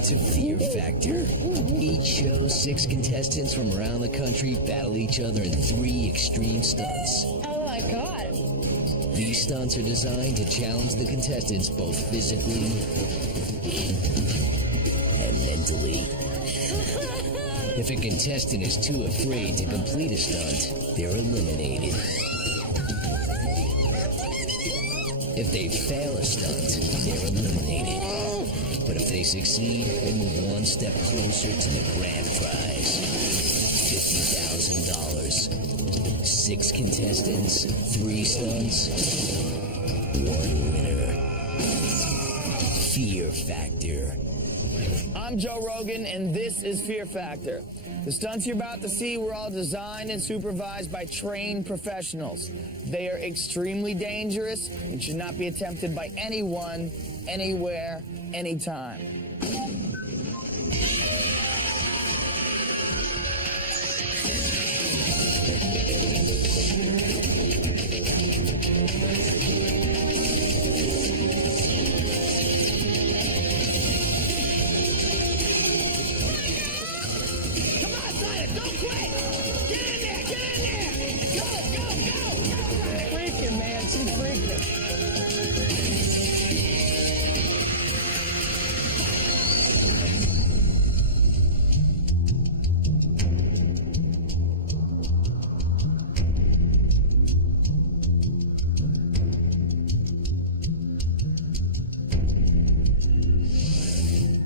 Welcome to Fear Factor. Each show, 6 contestants from around the country battle each other in 3 extreme stunts. Oh my God. These stunts are designed to challenge the contestants both physically and mentally. If a contestant is too afraid to complete a stunt, they're eliminated. If they fail a stunt, they're eliminated. But if they succeed, they move one step closer to the grand prize. $50,000. 6 contestants, 3 stunts, 1 winner. Fear Factor. I'm Joe Rogan, and this is Fear Factor. The stunts you're about to see were all designed and supervised by trained professionals. They are extremely dangerous and should not be attempted by anyone, anywhere, anytime.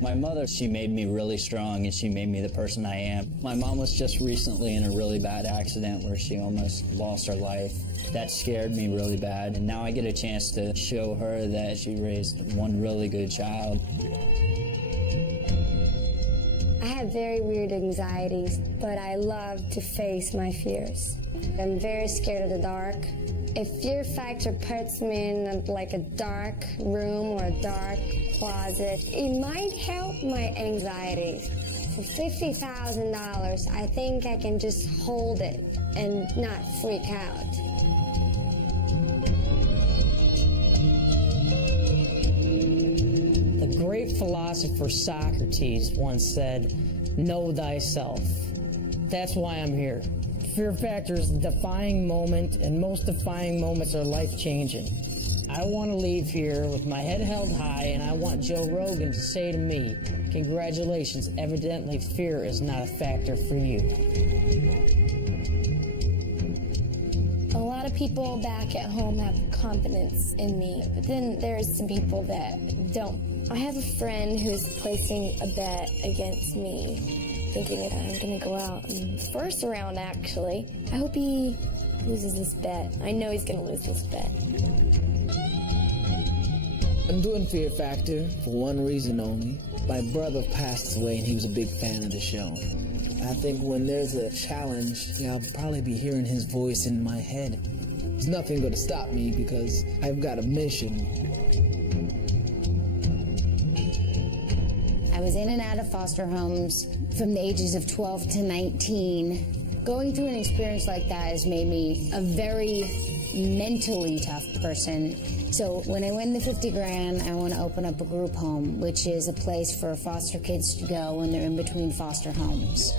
My mother, she made me really strong and she made me the person I am. My mom was just recently in a really bad accident where she almost lost her life. That scared me really bad, and now I get a chance to show her that she raised one really good child. I have very weird anxieties, but I love to face my fears. I'm very scared of the dark. If Fear Factor puts me in like a dark room or a dark closet, it might help my anxieties. For $50,000, I think I can just hold it and not freak out. The great philosopher Socrates once said, "Know thyself." That's why I'm here. Fear Factor is a defying moment, and most defying moments are life-changing. I want to leave here with my head held high, and I want Joe Rogan to say to me, "Congratulations, evidently fear is not a factor for you." A lot of people back at home have confidence in me, but then there's some people that don't. I have a friend who's placing a bet against me, thinking that I'm gonna go out in the first round, actually. I hope he loses this bet. I know he's gonna lose this bet. I'm doing Fear Factor for one reason only. My brother passed away and he was a big fan of the show. I think when there's a challenge, I'll probably be hearing his voice in my head. There's nothing gonna stop me because I've got a mission. I was in and out of foster homes from the ages of 12 to 19. Going through an experience like that has made me a very mentally tough person. So when I win the 50 grand, I want to open up a group home, which is a place for foster kids to go when they're in between foster homes.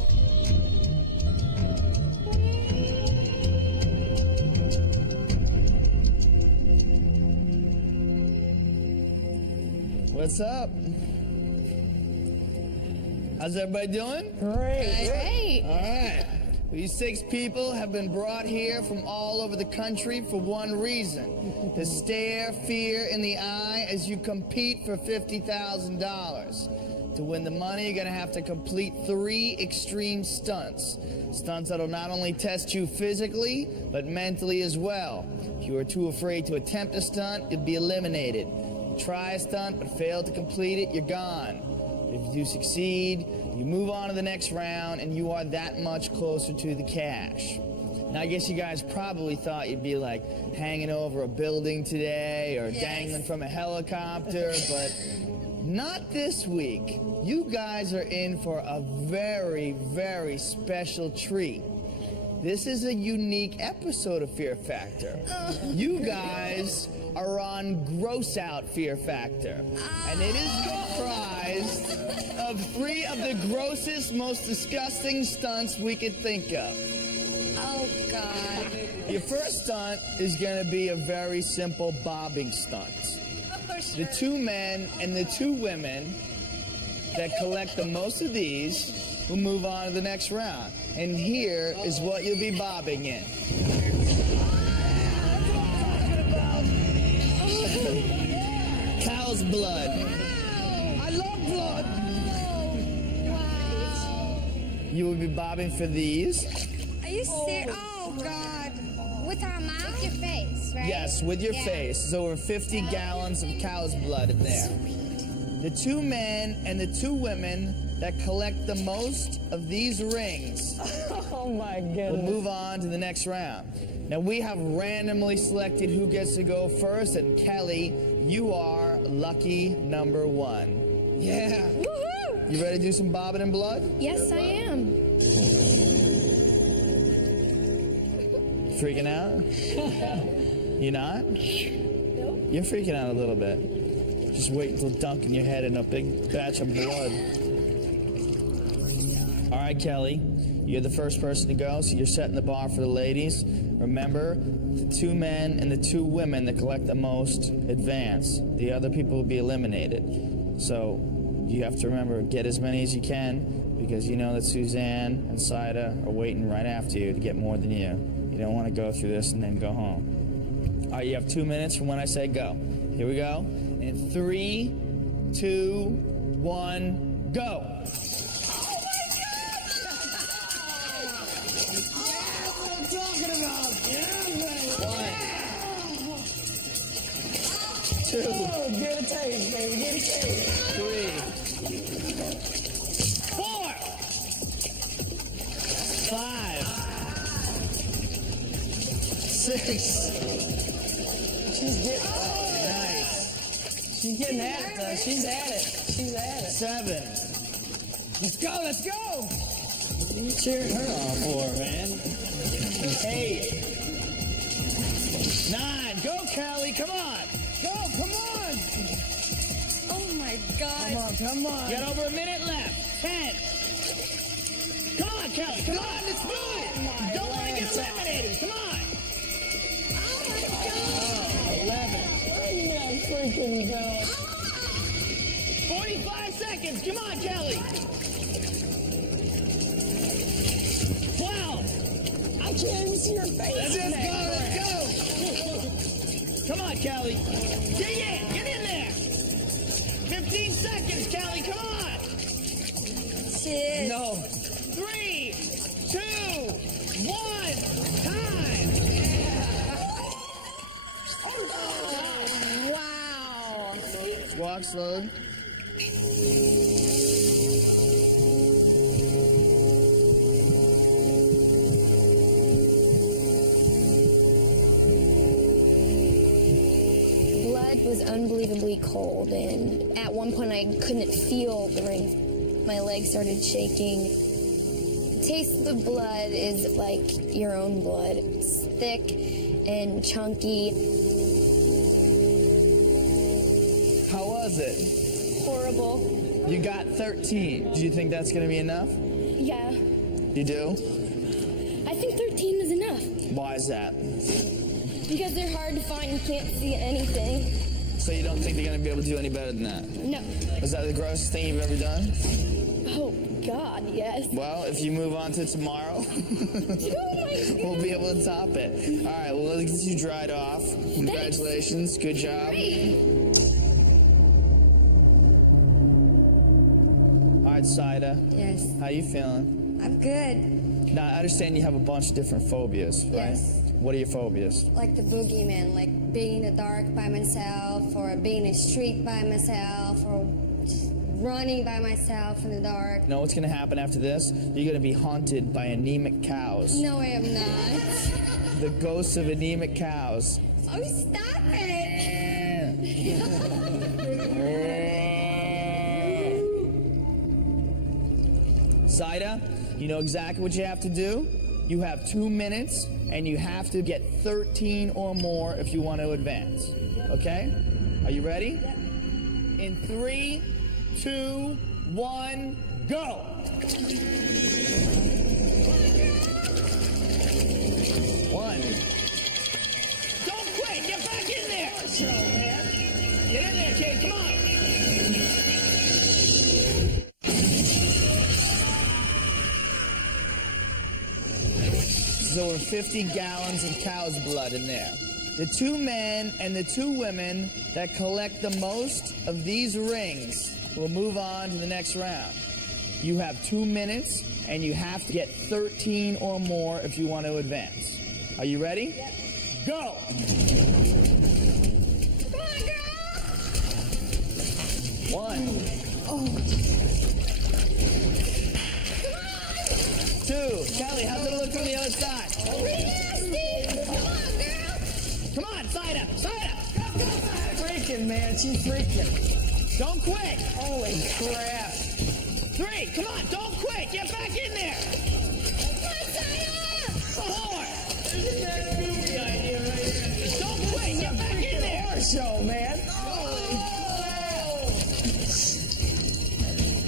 What's up? How's everybody doing? Great. Great. All right. These 6 people have been brought here from all over the country for one reason: to stare fear in the eye as you compete for $50,000. To win the money, you're going to have to complete 3 extreme stunts. Stunts that'll not only test you physically, but mentally as well. If you are too afraid to attempt a stunt, you'll be eliminated. Try a stunt but fail to complete it, you're gone. If you do succeed, you move on to the next round, and you are that much closer to the cash. Now, I guess you guys probably thought you'd be like hanging over a building today or dangling from a helicopter, but not this week. You guys are in for a very, very special treat. this is a unique episode of Fear Factor. You guys are on Gross Out Fear Factor. And it is comprised of 3 of the grossest, most disgusting stunts we could think of. Oh, God. Your first stunt is going to be a very simple bobbing stunt. The 2 men and the 2 women that collect the most of these will move on to the next round. And here is what you'll be bobbing in. Cow's blood. I love blood. Wow. You will be bobbing for these. Are you serious? Oh, God. With our mouth? With your face, right? Yes, with your face. There's over 50 gallons of cow's blood in there. The 2 men and the 2 women that collect the most of these rings Oh my will goodness. move on to the next round. Now we have randomly selected who gets to go first, and Kelly, you are lucky number 1. Yeah. Woohoo! You ready to do some bobbing in blood? Yes, I am. Freaking out? You not? Nope. You're freaking out a little bit. Just wait until dunking your head in a big batch of blood. All right, Kelly, you're the first person to go, so you're setting the bar for the ladies. Remember, the 2 men and the 2 women that collect the most advance. The other people will be eliminated. So you have to remember, get as many as you can, because you know that Suzanne and Saida are waiting right after you to get more than you. You don't want to go through this and then go home. All right, you have 2 minutes from when I say go. Here we go. In 3, 2, 1, go. Two. Oh, get a taste, baby. Get a taste. 3, 4, 5, 6. She's getting, Nice. she's getting at it, though. She's at it. She's at it. 7. Let's go, let's go. What are you cheering her on for, man? 8. 9. Go, Kelly. Come on. Go. Come on. Oh, my God. Come on. Got over a minute left. 10. Come on, Kelly. Come on. Let's do it. Don't want to get eliminated. Come on. 11. Freaking God. 45 seconds. Come on, Kelly. 12. I can't even see her face. Let's in go. that crap. Let's go. Come on, Kelly. Get in. Get in there. 15 seconds, Kelly. Come on. Shit. No. 3, 2, 1. Time. Wow. Walk slowly. Blood was unbelievably cold, and at one point I couldn't feel the ring. My legs started shaking. The taste of the blood is like your own blood. It's thick and chunky. How was it? Horrible. You got 13. Do you think that's going to be enough? Yeah. You do? I think 13 is enough Why is that? because they're hard to find. You can't see anything. So you don't think they're going to be able to do any better than that? No. Is that the grossest thing you've ever done? Oh, God, yes. Well, if you move on to tomorrow, we'll be able to top it. All right, well, let's get you dried off. Congratulations. Good job. All right, Saida. Yes. How you feeling? I'm good. Now, I understand you have a bunch of different phobias, right? Yes. What are your phobias? Like the boogeyman, like being in the dark by myself, or being in the street by myself, or just running by myself in the dark. You know what's going to happen after this? You're going to be haunted by anemic cows. No, I am not. The ghosts of anemic cows. Oh, stop it! Saida, you know exactly what you have to do? You have 2 minutes, and you have to get 13 or more if you want to advance. Okay? Are you ready? In 3, 2, 1, go! 1. Don't quit! Get back in there! Get in there, kid! Come on! There's over 50 gallons of cow's blood in there. The 2 men and the 2 women that collect the most of these rings will move on to the next round. You have 2 minutes, and you have to get 13 or more if you want to advance. Are you ready? Yep. Go! Come on, girl! 1. Oh. 2. Kelly, how's it look from the other side? Nasty! Come on, girl! Come on, side up, side up! Go, freaking, man. She's freaking. Don't quit! Holy crap. 3, come on, don't quit! Get back in there! 4! Isn't that a goofy idea right here? Don't quit! Get back in there! Horror show, man.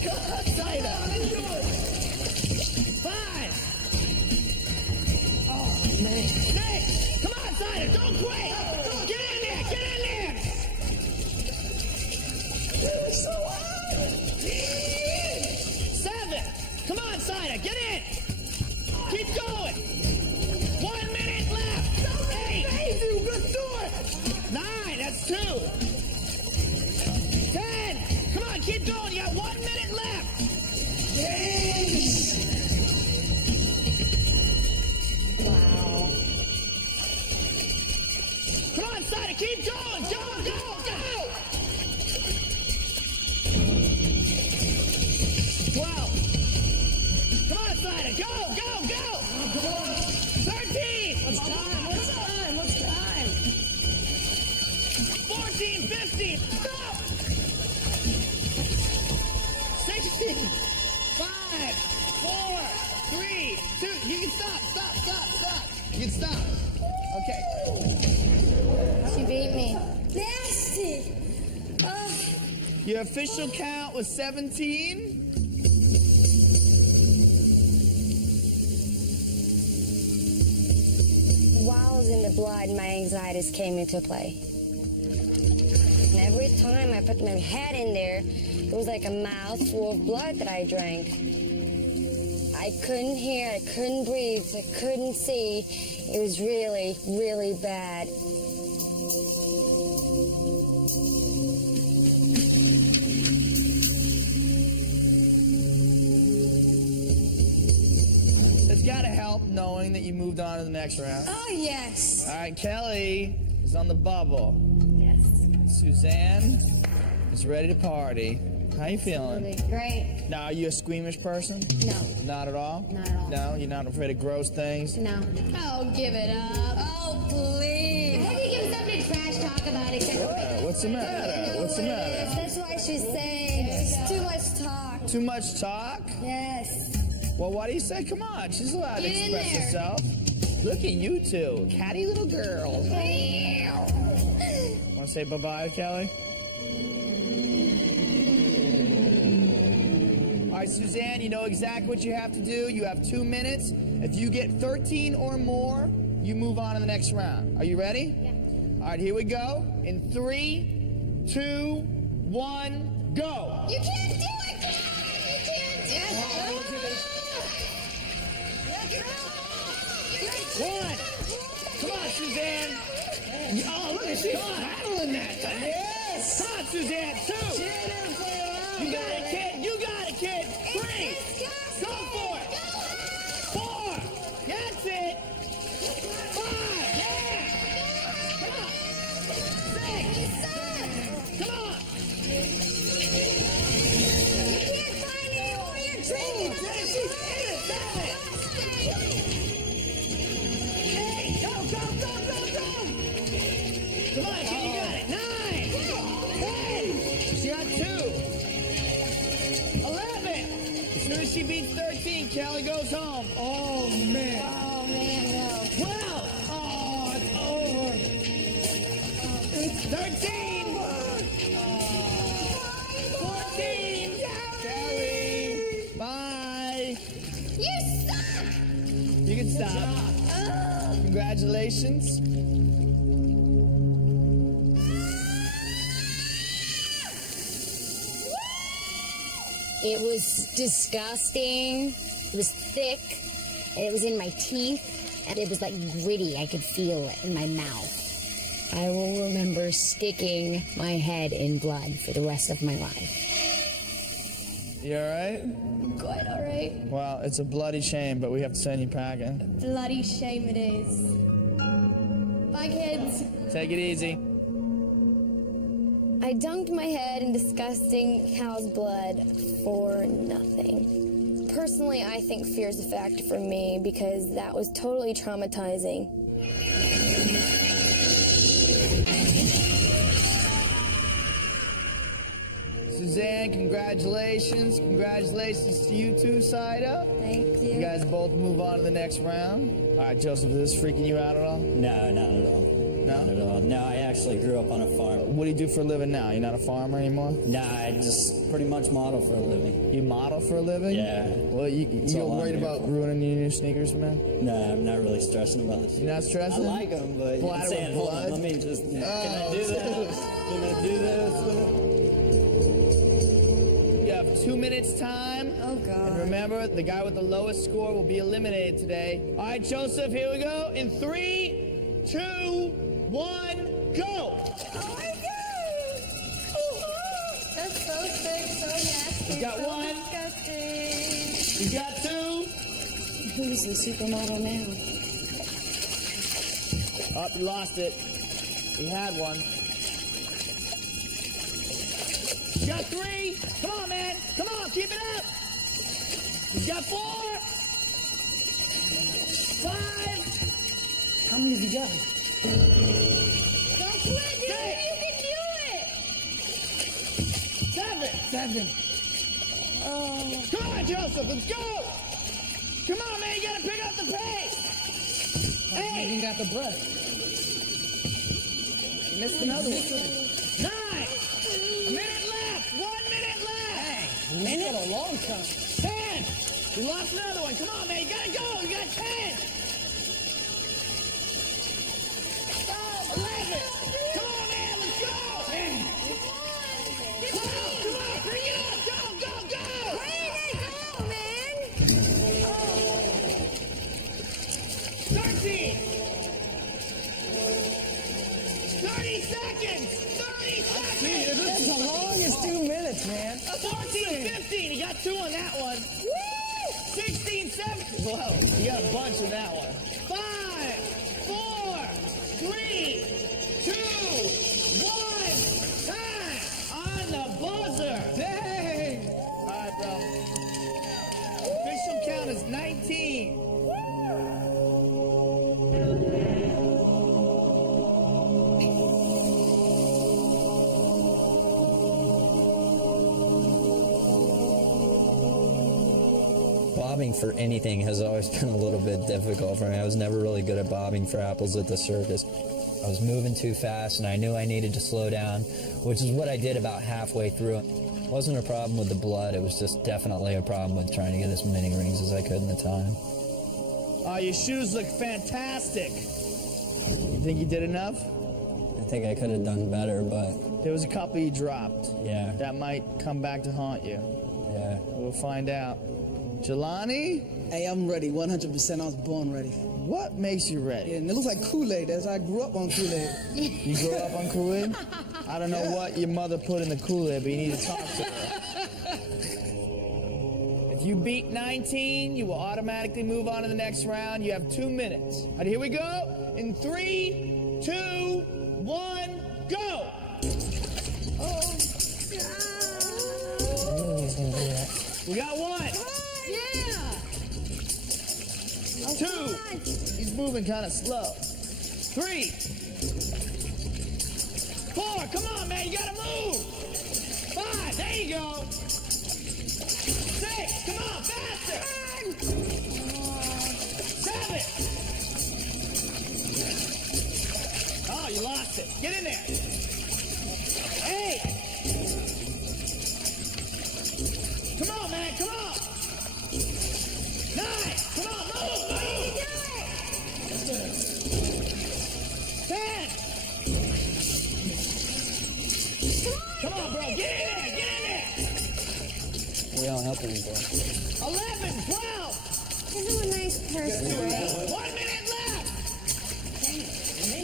Come on, side up! 5! Oh, man. 6! Come on, side up! Don't quit! Get in there! Get in there! It's so hard. 7! Come on, Sida, get in! Keep going! 1 minute left! 8! Let's do it. 9, that's 2! 10! Come on, keep going, you got 1 minute left! Yes. Wow. Come on, Sida, keep going! Go, go, go! 12! Come on, Sida, go, go, go! 13! What's time? 14, 15, stop! 16, 5, 4, 3, 2, you can stop. You can stop. Okay. She beat me. Nasty! Your official count was 17. While I was in the blood, my anxieties came into play. And every time I put my head in there, it was like a mouthful of blood that I drank. I couldn't hear, I couldn't breathe, I couldn't see. It was really, really bad. It's got to help knowing that you moved on to the next round. Oh, yes. All right, Kelly is on the bubble. Yes. Suzanne is ready to party. How you feeling? Really great. Now, are you a squeamish person? No. Not at all? Not at all. No? You're not afraid of gross things? No. Oh, give it up. Oh, please. How do you give something to trash talk about it? What's the matter? What's the matter? That's why she's saying it's too much talk. Too much talk? Yes. Well, why do you say, come on, she's allowed to Get in express there. herself. Look at you two, catty little girls. Want to say bye-bye to Kelly? All right, Suzanne, you know exactly what you have to do. You have 2 minutes. If you get 13 or more, you move on to the next round. Are you ready? Yeah. All right, here we go. In 3, 2, 1, go. You can't do it! You can't do it! 1. Come on, Suzanne. Oh, look at she's battling that thing. Yes. Come on, Suzanne. 2. You got it, kid. You got it, kid. 3. Go for it. 4. That's it. 5. Yeah. Come on. 6. Come on. You can't find any more. You're drinking. She's in it. 7. 8. Go. Come on, kid. You got it. 9. 10. She got 2. 11. As soon as she beats 13, Kelly goes home. Oh, man. man, no. 12. Oh, it's over. 13. 14. Kelly. Bye. You suck! You can stop. Congratulations. It was disgusting. It was thick. It was in my teeth. And it was like gritty. I could feel it in my mouth. I will remember sticking my head in blood for the rest of my life. You all right? Quite alright. Well, it's a bloody shame, but we have to send you packing. Bloody shame it is. Bye, kids. Take it easy. I dunked my head in disgusting cow's blood for nothing. Personally, I think fear is a factor for me because that was totally traumatizing. Suzanne, congratulations. Congratulations to you too, side up. Thank you. You guys both move on to the next round. All right, Joseph, is this freaking you out at all? No, not at all. No? Not at all. No, I actually grew up on a farm. What do you do for a living now? You're not a farmer anymore? Nah, I just pretty much model for a living. You model for a living? Yeah. Well, you all I'm worried here about for. ruining your new sneakers, man? Nah, I'm not really stressing about this. You're not I stressing? like them, but Bladder I'm saying, with hold on, blood? let me just, can I do this? Can I do this? You have 2 minutes time. Oh, God. And remember, the guy with the lowest score will be eliminated today. All right, Joseph, here we go. In 3, 2, 1, go! Oh, my God! That's so sick, so nasty. You got so one. disgusting. You got 2. Who's the supermodel now? Oh, you lost it. You had one. You got 3. Come on, man. Come on, keep it up. You got 4. 5. How many have you got? Don't quit, dude. You can do it. 7. Oh. Come on, Joseph, let's go. Come on, man, you gotta pick up the pace. You 8. got the breath. You missed another one. 9. A minute left. 1 minute left. You got a long time. 10. You lost another one. Come on, man, you gotta go. You got 10. 11. Come on, man, let's go. 12. Come on, bring it up. Go, go, go. Where did I go, man? 13. 30 seconds. 30 seconds. That's the longest 2 minutes, man. 14, 15. You got 2 on that one. Woo! 16, 17. Whoa, you got a bunch in that one. 5, 4, 3, 2, 1. Time on the buzzer. Dang. All right, bro. Official count is 19. Bobbing for anything has always been a little bit difficult for me. I was never really good at bobbing for apples at the circus. I was moving too fast and I knew I needed to slow down, which is what I did about halfway through. It wasn't a problem with the blood, it was just definitely a problem with trying to get as many rings as I could in the time. Oh, your shoes look fantastic. You think you did enough? I think I could have done better, but There was a couple you dropped. yeah, That might come back to haunt you. yeah. We'll find out. Jelani, Hey, I'm ready. 100%. I was born ready. what makes you ready? Yeah, and it looks like Kool-Aid. As I grew up on Kool-Aid. You grew up on Kool-Aid? I don't know what your mother put in the Kool-Aid, but you need to talk to her. If you beat 19, you will automatically move on to the next round. You have 2 minutes. All right, here we go. In 3, 2, 1, go! We got 1. Yeah. 2. He's moving kind of slow. 3. 4. Come on, man. You gotta move. 5. There you go. 6. Come on, faster. 7. That's it. Get in there. 8. Come on, man. Come on. 9. Come on, move. 10. Come on, bro. Get in there. Get in there. We don't help him, bro. 11, 12. Isn't a nice person, right? 1 minute left.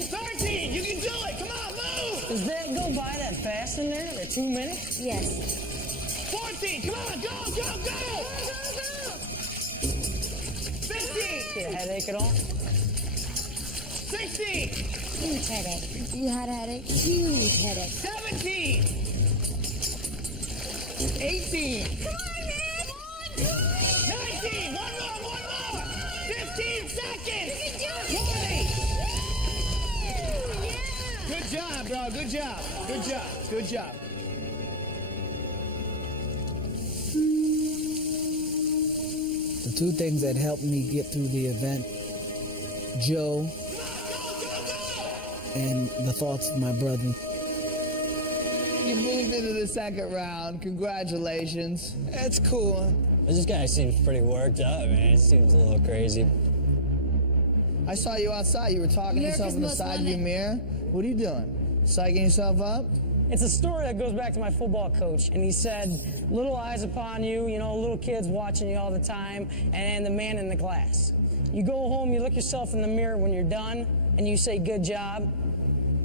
13. You can do it. Come on, move. Does that go by that fast in there? The 2 minutes? Yes. 14. Come on, go. 15. Get a headache at all? 16. Huge headache. You had a headache? Huge headache. 17. 18. Come on, man! 19. One more. 15 seconds. You can do it. 20. Good job, bro. Good job. The two things that helped me get through the event, Joe and the thoughts of my brother. You moved into the second round. Congratulations. That's cool. This guy seems pretty worked up, man. It seems a little crazy. I saw you outside. You were talking to yourself in the side view mirror. What are you doing? Psyching yourself up? It's a story that goes back to my football coach, and he said, little eyes upon you, little kids watching you all the time, and the man in the glass. You go home, you look yourself in the mirror when you're done, and you say, good job.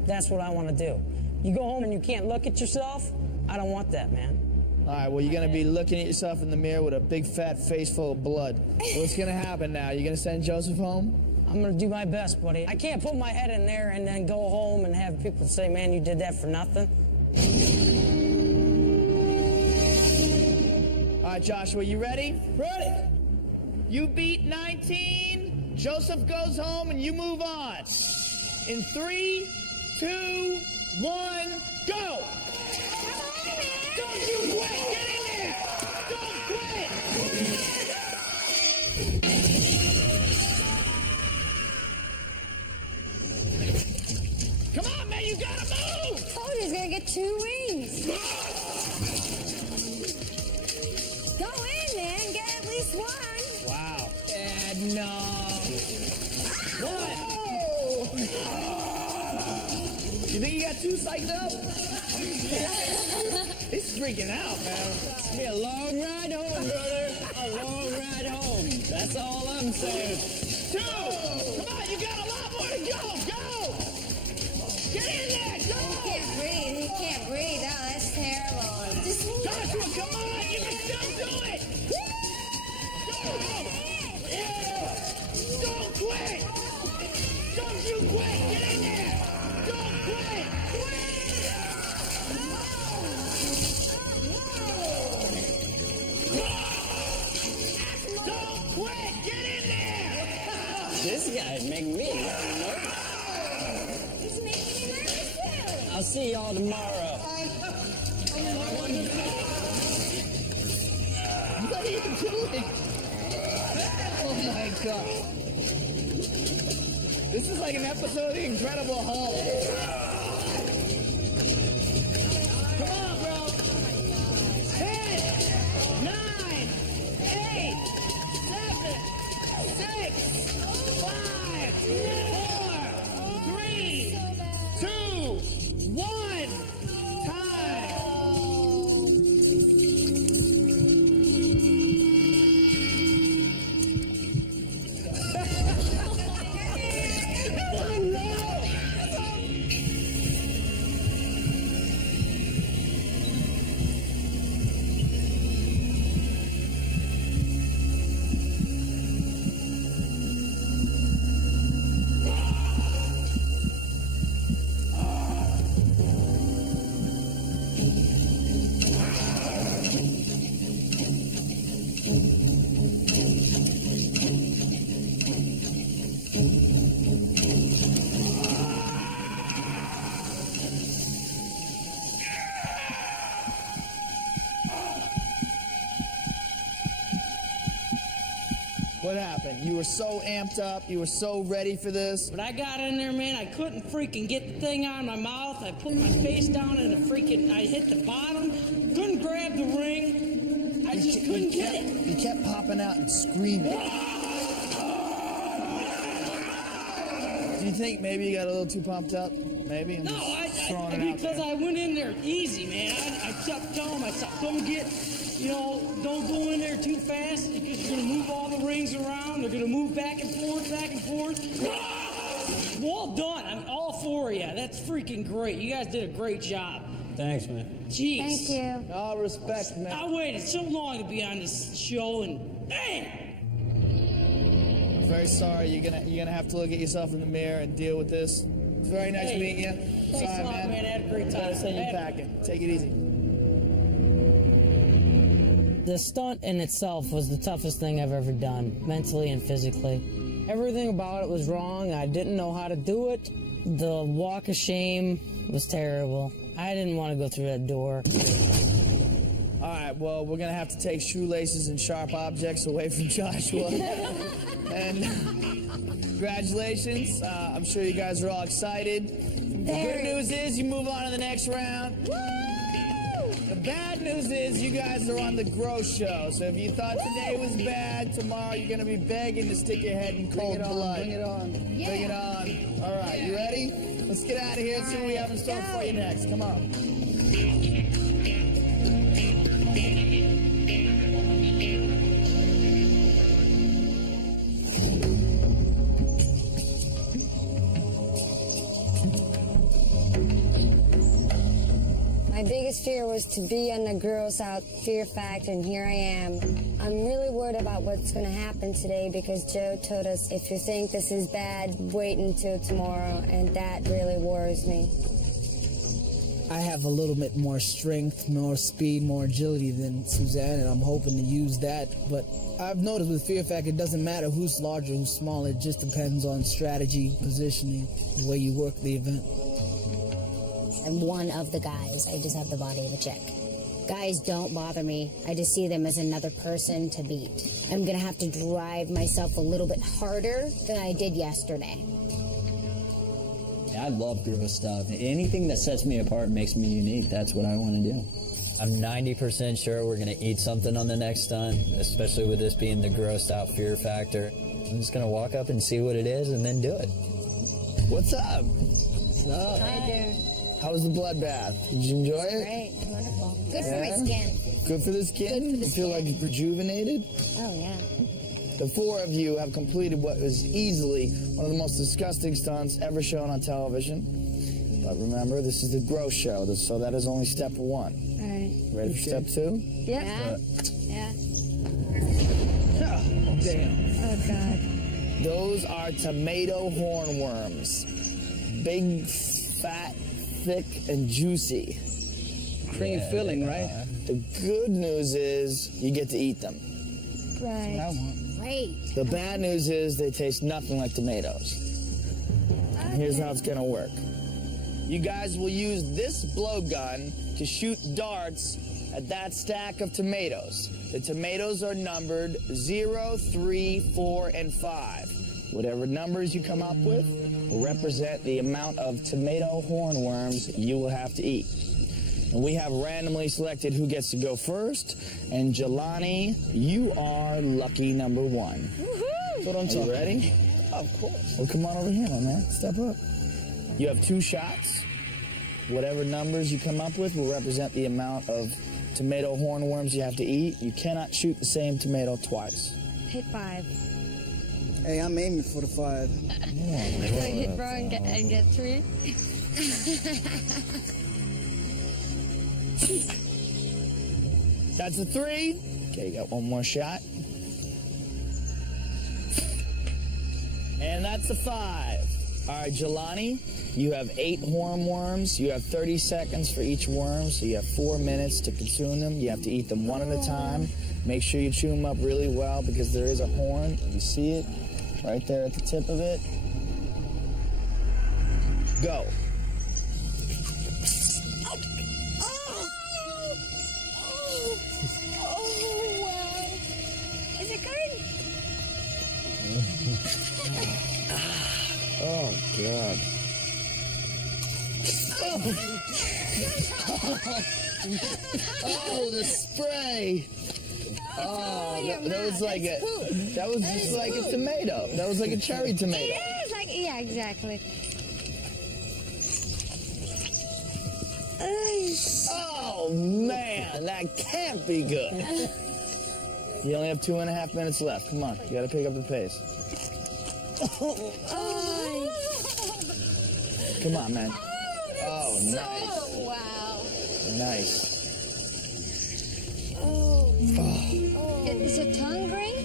That's what I want to do. You go home and you can't look at yourself. I don't want that, man. All right, well, you're going to be looking at yourself in the mirror with a big fat face full of blood. What's going to happen now? You going to send Joseph home? I'm going to do my best, buddy. I can't put my head in there and then go home and have people say, man, you did that for nothing. All right, Joshua, you ready? Ready? You beat 19. Joseph goes home and you move on. In 3, 2, 1, go! Don't you quit! Get in there! Don't quit! Come on, man, you gotta move! Oh, he's gonna get 2 rings. Go in, man. Get at least 1. Wow. No. What? You think you got too psyched up? He's freaking out, man. It's gonna be a long ride home, brother. A long ride home. That's all I'm saying. 2! Come on, you got a lot more to go! Go! Get in there! Go! He can't breathe. Oh, that's terrible. Joshua, come on! You can still do it! Go! Yeah! Don't quit! Don't you quit! Get in there! Don't quit! Don't quit! Get in there! This guy's making me nervous. He's making me nervous too. I'll see y'all tomorrow. What are you doing? Oh my God. This is like an episode of The Incredible Hulk. Come on, bro. 10, 9, 8, 7, 6, 5, 4, 3, 2, 1. Time. What happened? You were so amped up. You were so ready for this. When I got in there, man, I couldn't freaking get the thing out of my mouth. I put my face down and I hit the bottom. Couldn't grab the ring. I just couldn't get it. You kept popping out and screaming. Do you think maybe you got a little too pumped up? Maybe? No, because I went in there easy, man. I kept telling myself, don't go in there too fast because you're going to move all the rings around. They're going to move back and forth, back and forth. Well done. I'm all for you. That's freaking great. You guys did a great job. Thanks, man. Thank Jeez. you. All respect, man. I waited so long to be on this show and bam! Very sorry. You're gonna have to look at yourself in the mirror and deal with this. It's very nice meeting you. Thanks Sorry, a lot, man. I had a great time. Gotta send you packing. Take it easy. The stunt in itself was the toughest thing I've ever done, mentally and physically. Everything about it was wrong. I didn't know how to do it. The walk of shame was terrible. I didn't want to go through that door. All right, well, we're going to have to take shoelaces and sharp objects away from Joshua. And congratulations. I'm sure you guys are all excited. The good news is you move on to the next round. The bad news is you guys are on the Gross Show. So if you thought today was bad, tomorrow you're going to be begging to stick your head in cold blood. Bring it on. Yeah. Bring it on. All right, you ready? Let's get out of here and see what we have in store for you next. Come on. My biggest fear was to be on the Gross Out Fear Factor, and here I am. I'm really worried about what's going to happen today because Joe told us if you think this is bad, wait until tomorrow, and that really worries me. I have a little bit more strength, more speed, more agility than Suzanne, and I'm hoping to use that. But I've noticed with Fear Factor, it doesn't matter who's larger, who's smaller. It just depends on strategy, positioning, the way you work the event. I'm one of the guys. I just have the body of a chick. Guys don't bother me. I just see them as another person to beat. I'm gonna have to drive myself a little bit harder than I did yesterday. I love gross stuff. Anything that sets me apart and makes me unique, that's what I want to do. I'm 90% sure we're going to eat something on the next stunt, especially with this being the grossed out Fear Factor. I'm just going to walk up and see what it is and then do it. What's up? What's up? Hi, dude. How was the bloodbath? Did you enjoy it? Great, wonderful. Good for my skin. Good for the skin? Good for the You feel skin. like rejuvenated? Oh, yeah. The four of you have completed what is easily one of the most disgusting stunts ever shown on television. But remember, this is the Gross Show, so that is only step one. All right. Ready for step two? Yep. Yeah. Damn. Oh, God. Those are tomato hornworms. Big, fat, thick, and juicy. Creamy filling, right? The good news is you get to eat them. Right. Great. The bad news is they taste nothing like tomatoes. And here's how it's gonna work. You guys will use this blowgun to shoot darts at that stack of tomatoes. The tomatoes are numbered 0, 3, 4, and 5. Whatever numbers you come up with will represent the amount of tomato hornworms you will have to eat. And we have randomly selected who gets to go first. And Jelani, you are lucky number one. Woohoo! Are you ready? Of course. Well, come on over here, my man. Step up. You have 2 shots. Whatever numbers you come up with will represent the amount of tomato hornworms you have to eat. You cannot shoot the same tomato twice. Hit 5. Hey, I'm aiming for the 5. Hit wrong and get 3. That's a 3. Okay, you got one more shot. And that's a 5. All right, Jelani, you have 8 hornworms. You have 30 seconds for each worm, so you have 4 minutes to consume them. You have to eat them one at a time. Make sure you chew them up really well because there is a horn. You see it right there at the tip of it. Go. Is it good? Oh, God. Oh, the spray. Oh, that was like that was just like a tomato. That was like a cherry tomato. It is like, yeah, exactly. Oh, man, that can't be good. You only have 2.5 minutes left. Come on, you gotta pick up the pace. Come on, man. Oh, nice. Wow. Nice. Is it tongue ring?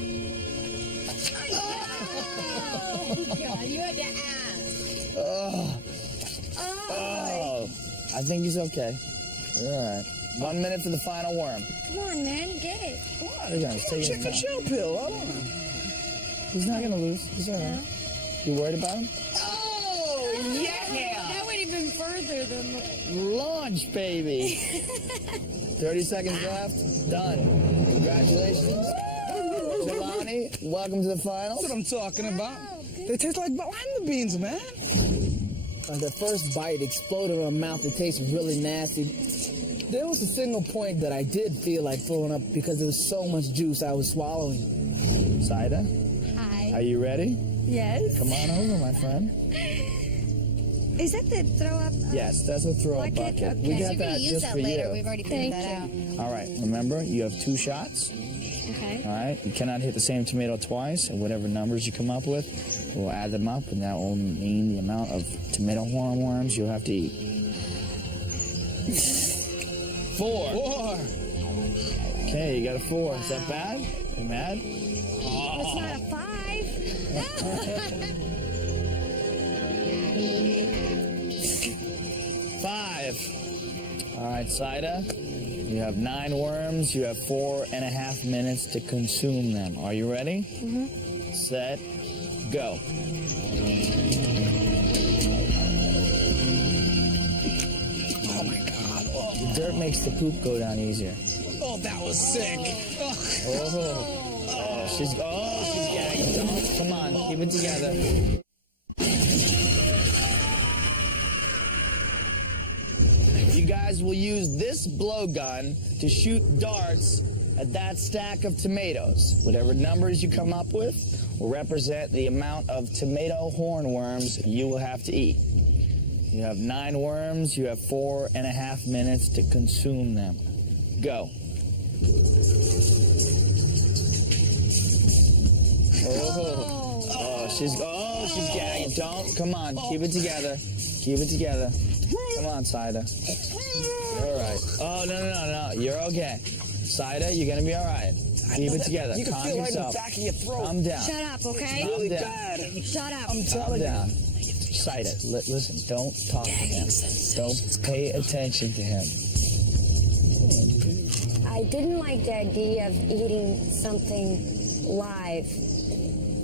Oh, God, you had to ask. Oh, I think he's okay. All right. 1 minute for the final worm. Come on, man, get it. You're gonna take Check the chill pill. Hold on. He's not gonna lose. He's all right. You worried about him? Oh, yeah! That would have been further than Launch, baby. 30 seconds left. Done. Congratulations. Jelani, welcome to the finals. That's what I'm talking about. They taste like lima beans, man. The first bite exploded in my mouth. It tasted really nasty. There was a single point that I did feel like throwing up because there was so much juice I was swallowing. Saida, Hi. are you ready? Yes. Come on over, my friend. Is that the throw up? Yes, that's a throw-up Bucket? bucket. Okay. We So got you that can use just that for later. you. We've already figured Thank that out. All right, remember, you have 2 shots. Okay. All right, you cannot hit the same tomato twice, and whatever numbers you come up with, we'll add them up, and that will mean the amount of tomato hornworms you'll have to eat. 4. 4. Okay, you got a 4. Is that bad? You mad? It's not a 5. 5. All right, Saida, you have 9 worms. You have 4.5 minutes to consume them. Are you ready? Mm-hmm. Set, go. Oh my God. The dirt makes the poop go down easier. Oh, that was sick. She's gagging. Don't. Come on, keep it together. You guys will use this blowgun to shoot darts at that stack of tomatoes. Whatever numbers you come up with will represent the amount of tomato hornworms you will have to eat. You have 9 worms. You have 4.5 minutes to consume them. Go. She's gagging. Don't. Come on. Keep it together. Keep it together. Come on, Saida. You're all right. Oh, no. You're okay. Saida, you're going to be all right. Keep it together. You can Calm feel right in the yourself. back of your throat. Calm down. Shut up, okay? Really down. bad. Shut up. I'm Calm telling you. down. Saida, listen. Don't talk to him. Don't pay attention to him. I didn't like the idea of eating something live.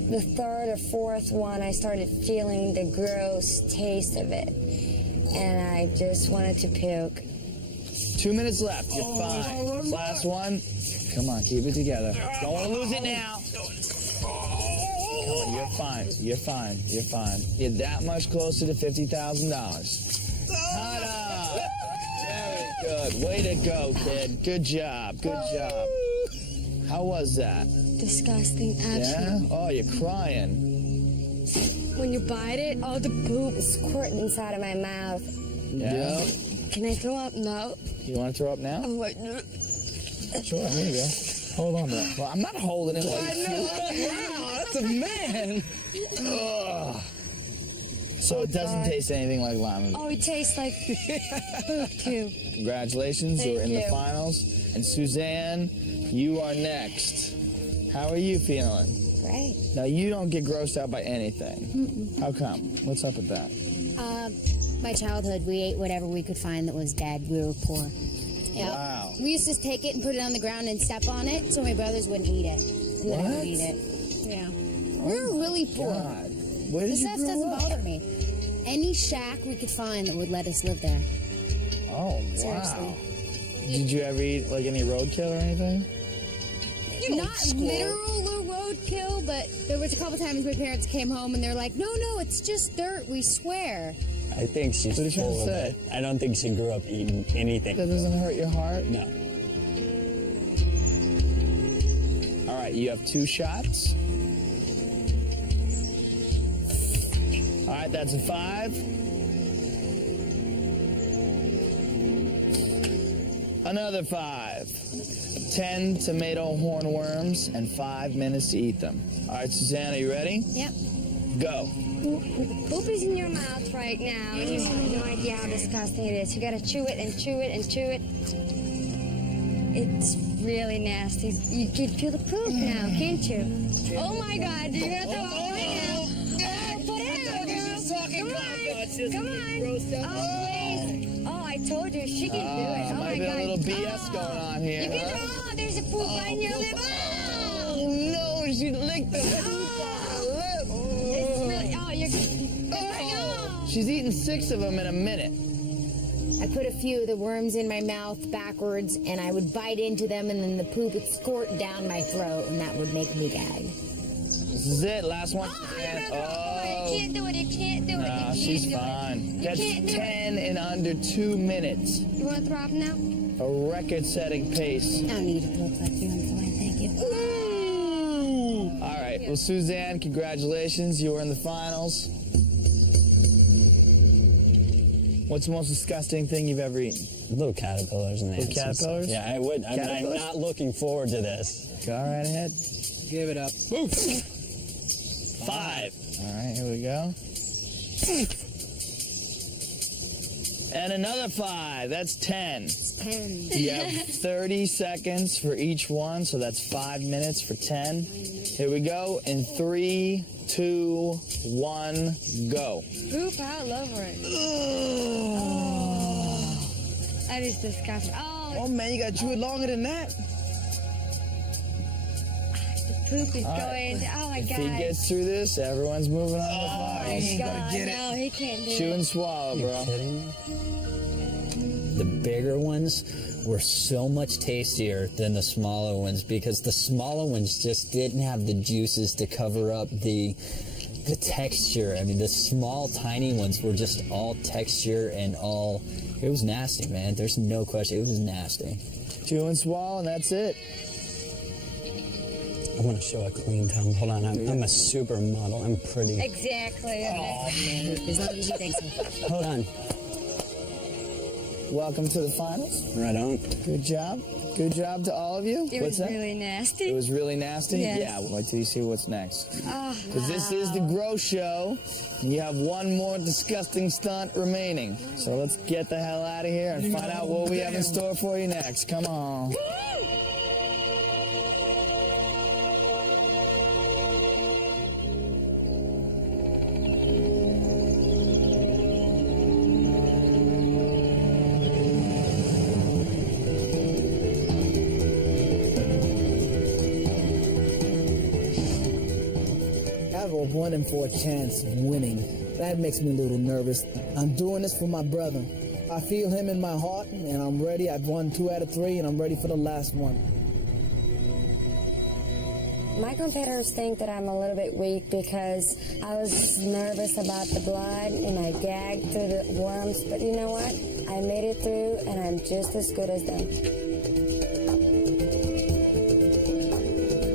The 3rd or 4th one, I started feeling the gross taste of it. And I just wanted to puke. 2 minutes left. You're fine. Last one. Come on, keep it together. Don't want to lose it now. Come on, you're fine. You're fine. You're fine. You're that much closer to $50,000. Ta-da! Very good. Way to go, kid. Good job. Good job. How was that? Disgusting, Yeah? absolutely. Oh, you're crying. When you bite it, all the poop is squirting inside of my mouth. Yeah? Can I throw up? No. You want to throw up now? Oh, wait, no. Sure, here you go. Hold on to that. Well, I'm not holding it like Wow, that's a man. Ugh. So it doesn't taste anything like lima. Oh, it tastes like poop, too. Congratulations, Thank you're in the you. finals. And Suzanne, you are next. How are you feeling? Great. Now, you don't get grossed out by anything. How come? What's up with that? My childhood, we ate whatever we could find that was dead. We were poor. Yeah. Wow. We used to take it and put it on the ground and step on it so my brothers wouldn't eat it. And then I What? would eat it. Yeah. We were really poor. God. Where did This you stuff grow doesn't up? bother me. Any shack we could find that would let us live there. Oh, wow. Seriously. Did you ever eat, like, any roadkill or anything? not literal roadkill, but there was a couple times my parents came home and they're like, no, it's just dirt, we swear. I think she's What are you trying to full of say? it. I don't think she grew up eating anything. That doesn't hurt your heart? No. All right, you have 2 shots. All right, that's a 5. Another 5. 10 tomato hornworms and 5 minutes to eat them. All right, Suzanne, are you ready? Yep. Go. Poop is in your mouth right now, and you have no idea how disgusting it is. You gotta chew it and chew it and chew it. It's really nasty. You can feel the poop now, can't you? Oh my God, you're gonna throw it right now. Oh, put it out, girl. Come on. Oh, please. Oh, I told you, she can do it. Oh Might my be God. a little BS going on here. You can huh? throw, oh, there's a poop right in your lip. Oh, Oh, no, she licked the lip. it's really, oh, you're oh. She's eaten 6 of them in a minute. I put a few of the worms in my mouth backwards, and I would bite into them, and then the poop would squirt down my throat, and that would make me gag. This is it, last one. Suzanne. You can't do it. You can't do it. Nah, she's fine. You That's can't do 10 in under 2 minutes. You want to throw up now? A record-setting pace. I don't need to look like you. I'm fine, thank you. All right. Well, Suzanne, congratulations. You were in the finals. What's the most disgusting thing you've ever eaten? Little caterpillars and ants. Little caterpillars? Yeah, I would. I'm Caterpillars? not looking forward to this. Go right ahead. Give it up. 5. All right, here we go. And another 5. That's 10. 10. You have 30 seconds for each one, so that's 5 minutes for 10. Here we go. In 3, 2, 1, go. Poop all over it. That is disgusting. Oh man, you gotta chew it longer than that. The poop is going. Oh my If God. he gets through this, everyone's moving on to the finals. God, no, he can't do Chew it. and swallow, bro. Kidding me? The bigger ones were so much tastier than the smaller ones because the smaller ones just didn't have the juices to cover up the texture. I mean, the small, tiny ones were just all texture and all. It was nasty, man. There's no question. It was nasty. Chew and swallow, and that's it. I want to show a clean tongue. Hold on. I'm a super model. I'm pretty. Exactly. As long as you think so. Hold on. Welcome to the finals. Right on. Good job. Good job to all of you. It What's was that? really nasty. It was really nasty? Yes. Yeah, wait till you see what's next. Oh, Because this is the Grow Show, and you have one more disgusting stunt remaining. So let's get the hell out of here and find out what we have in store for you next. Come on. I have a 1 in 4 chance of winning. That makes me a little nervous. I'm doing this for my brother. I feel him in my heart, and I'm ready. I've won 2 out of 3, and I'm ready for the last one. my competitors think that I'm a little bit weak because I was nervous about the blood and I gagged through the worms. But you know what? I made it through, and I'm just as good as them.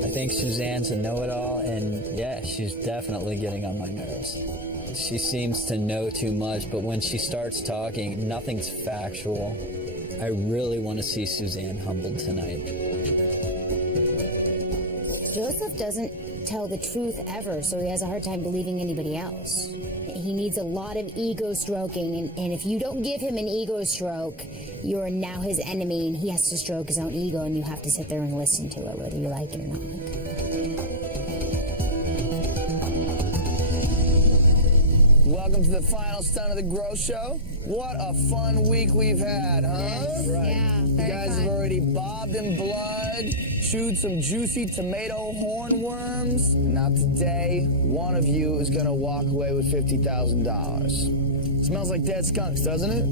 I think Suzanne's a know-it-all, and yeah, she's definitely getting on my nerves. She seems to know too much, but when she starts talking, nothing's factual. I really want to see Suzanne humbled tonight. Joseph doesn't tell the truth ever, so he has a hard time believing anybody else. He needs a lot of ego stroking, and if you don't give him an ego stroke, you're now his enemy, and he has to stroke his own ego, and you have to sit there and listen to it, whether you like it or not. Welcome to the final stunt of the Grow Show. What a fun week we've had, huh? Yes, yeah, You very guys have fun. already bobbed in blood, chewed some juicy tomato hornworms. Now today, one of you is going to walk away with $50,000. Smells like dead skunks, doesn't it?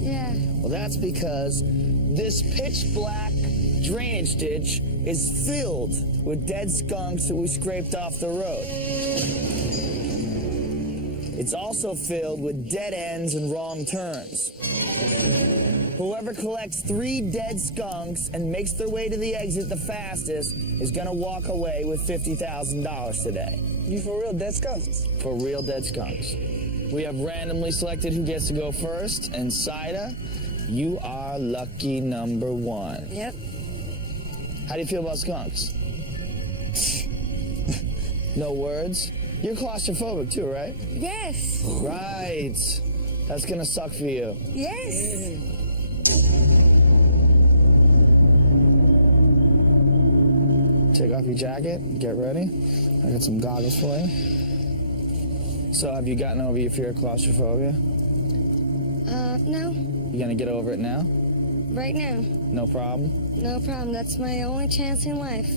Yeah. Well, that's because this pitch black drainage ditch is filled with dead skunks that we scraped off the road. It's also filled with dead ends and wrong turns. Whoever collects 3 dead skunks and makes their way to the exit the fastest is gonna walk away with $50,000 today. You for real, dead skunks? For real dead skunks. We have randomly selected who gets to go first, and Saida, you are lucky number 1. Yep. How do you feel about skunks? No words? You're claustrophobic too, right? Yes. Right. That's gonna suck for you. Yes. Take off your jacket, get ready. I got some goggles for you. So have you gotten over your fear of claustrophobia? No. You gonna get over it now? Right now. No problem? No problem. That's my only chance in life.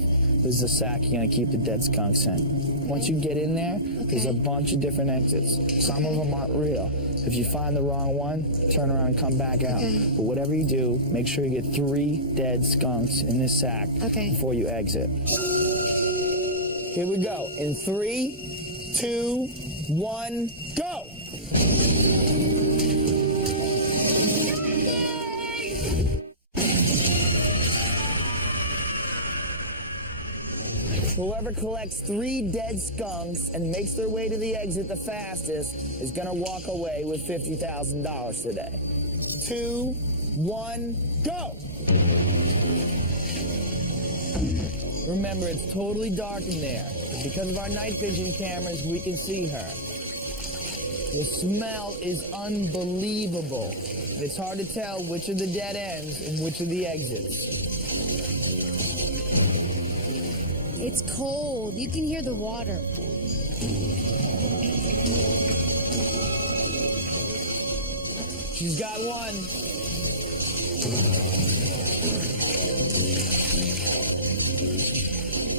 This is a sack you're gonna keep the dead skunks in. Once you get in there, there's a bunch of different exits. Some of them aren't real. If you find the wrong one, turn around and come back out. Okay. But whatever you do, make sure you get 3 dead skunks in this sack before you exit. Here we go. In 3, 2, 1, go! Whoever collects 3 dead skunks and makes their way to the exit the fastest is gonna walk away with $50,000 today. 2, 1, go! Remember, it's totally dark in there. Because of our night vision cameras, we can see her. The smell is unbelievable. It's hard to tell which are the dead ends and which are the exits. It's cold. You can hear the water. She's got one.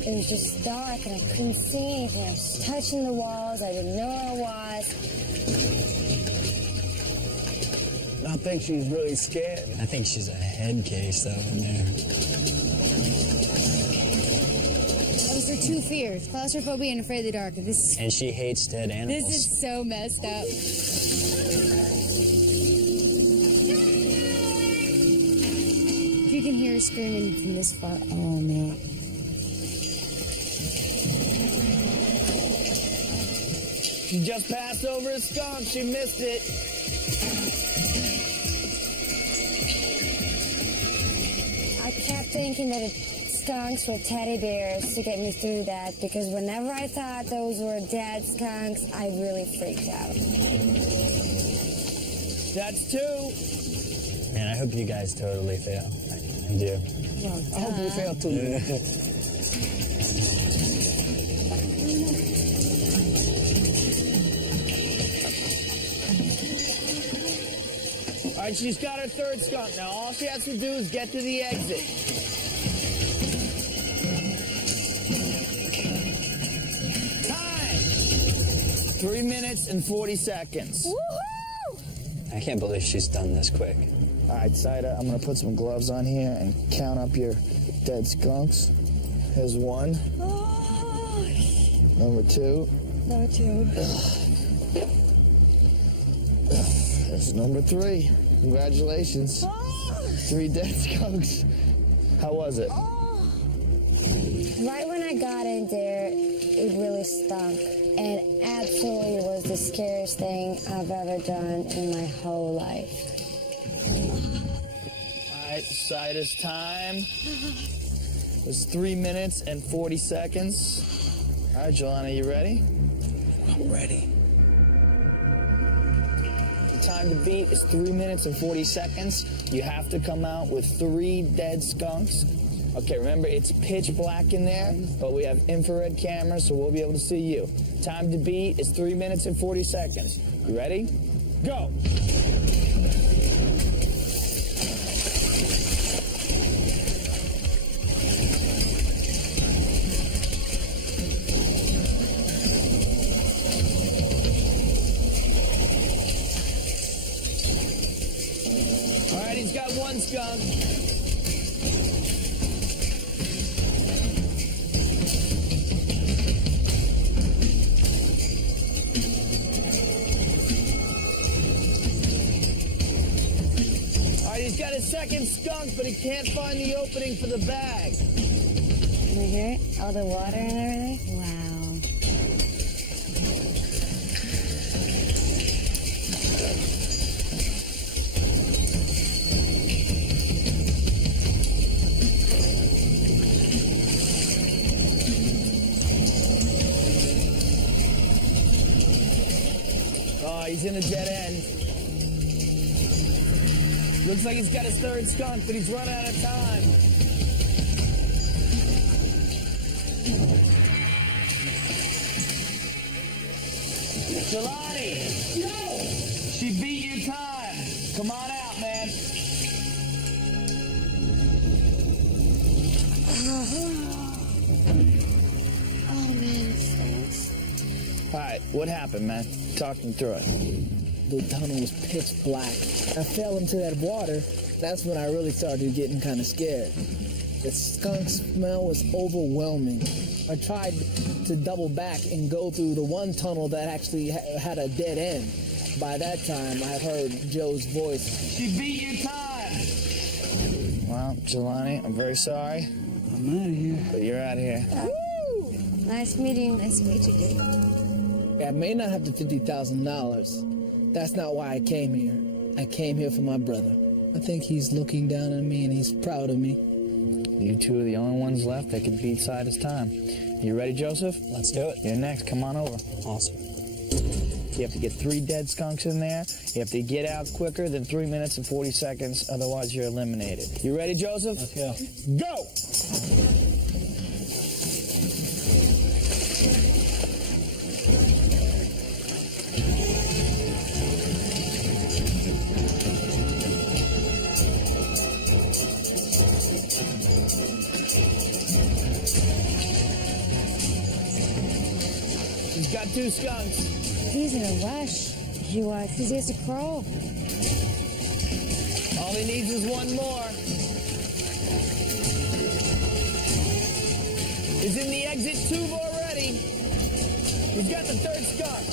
It was just dark and I couldn't see anything. I was touching the walls. I didn't know where I was. I think she's really scared. I think she's a head case though in there. Those are 2 fears: claustrophobia and afraid of the dark. And she hates dead animals. This is so messed up. If you can hear her screaming from this far, oh man. She just passed over a skunk. She missed it. I kept thinking that skunks were teddy bears to get me through that, because whenever I thought those were dead skunks, I really freaked out. That's 2. Man, I hope you guys totally fail. I do. I hope we fail too. All right, she's got her 3rd skunk. Now all she has to do is get to the exit. Time! 3 minutes and 40 seconds. Woohoo! I can't believe she's done this quick. All right, Saida, I'm gonna put some gloves on here and count up your dead skunks. Here's 1. Oh, Number 2. number 2. There's number 3. Congratulations. 3 dead skunks. How was it? Right when I got in there, it really stunk. And absolutely was the scariest thing I've ever done in my whole life. All right, Saida's time was 3 minutes and 40 seconds. All right, Jelana, you ready? I'm ready. The time to beat is 3 minutes and 40 seconds. You have to come out with 3 dead skunks. Okay, remember, it's pitch black in there, but we have infrared cameras, so we'll be able to see you. Time to beat is 3 minutes and 40 seconds. You ready? Go! All right, he's got 1 skunk. a second skunk, but he can't find the opening for the bag. Can you hear it? All the water and everything? Wow. Oh, he's in a dead end. Looks like he's got his third skunk, but he's run out of time. Jelani! No! She beat your time. Come on out, man. Oh, man, it stinks. All right, what happened, man? Talk me through it. The tunnel was pitch black. I fell into that water. That's when I really started getting kind of scared. The skunk smell was overwhelming. I tried to double back and go through the one tunnel that actually had a dead end. By that time, I heard Joe's voice. She beat your time. Well, Jelani, I'm very sorry, I'm out of here. but you're out of here. Woo! Nice meeting you. Nice to meet you, dude. I may not have the $50,000. That's not why I came here. I came here for my brother. I think he's looking down at me and he's proud of me. You two are the only ones left that could beat Sida's time. You ready, Joseph? Let's do it. You're next. Come on over. Awesome. You have to get 3 dead skunks in there. You have to get out quicker than 3 minutes and 40 seconds. Otherwise, you're eliminated. You ready, Joseph? Let's go. Go! He's got 2 skunks. He's in a rush. He was. Because he has to crawl. All he needs is 1 more. He's in the exit tube already. He's got the 3rd skunk.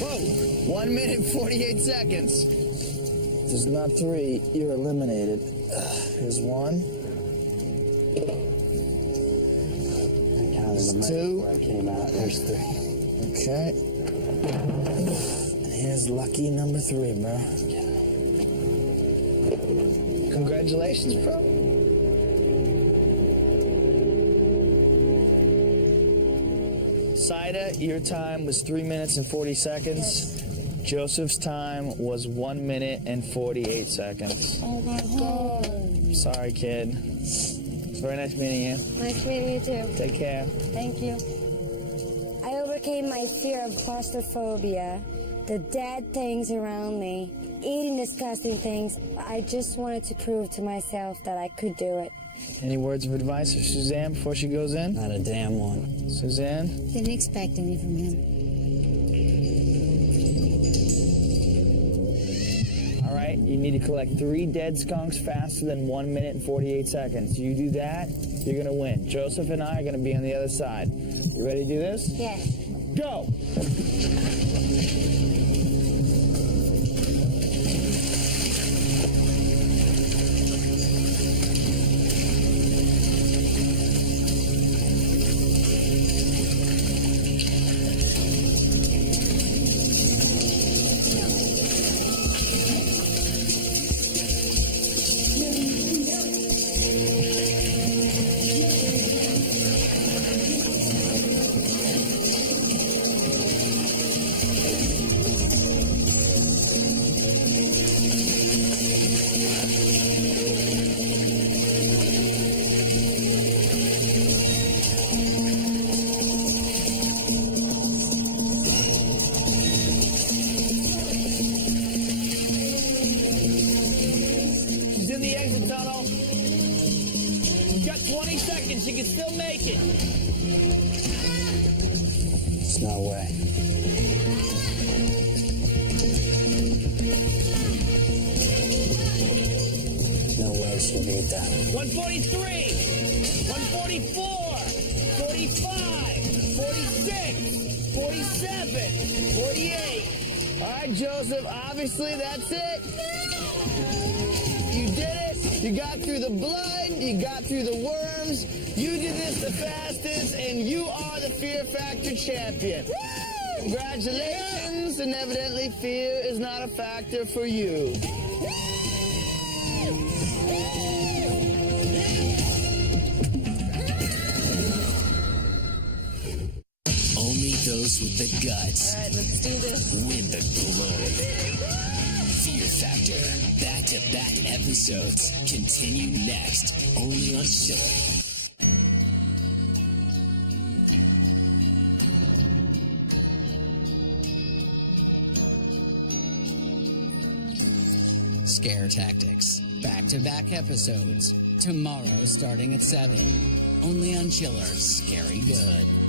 Whoa, 1 minute, 48 seconds. If there's not 3, you're eliminated. Here's 1. I counted them right 2. before I came out. There's 3. Okay. And here's lucky number 3, bro. Congratulations, bro. Sida, your time was 3 minutes and 40 seconds. Joseph's time was 1 minute and 48 seconds. Oh, my God. Sorry, kid. It's very nice meeting you. Nice meeting you, too. Take care. Thank you. I overcame my fear of claustrophobia, the dead things around me, eating disgusting things. I just wanted to prove to myself that I could do it. Any words of advice for Suzanne before she goes in? Not a damn one. Suzanne? Didn't expect any from him. All right, you need to collect 3 dead skunks faster than 1 minute and 48 seconds. You do that, you're gonna win. Joseph and I are gonna be on the other side. You ready to do this? Yes. Go! She's in the exit tunnel. She's got 20 seconds. She can still make it. There's no way. There's no way she'll be beat that. 143, 144, 45, 46, 47, 48. All right, Joseph, obviously that's it. You did it. You got through the blood. You got through the worms. You did this the fastest, and you are the Fear Factor champion. Congratulations, and evidently fear is not a factor for you. Only those with the guts All right, let's do this. win the glory. Fear Factor, back-to-back episodes, continue next, only on Chiller. Scare Tactics, back-to-back episodes, tomorrow starting at 7, only on Chiller. Scary Good.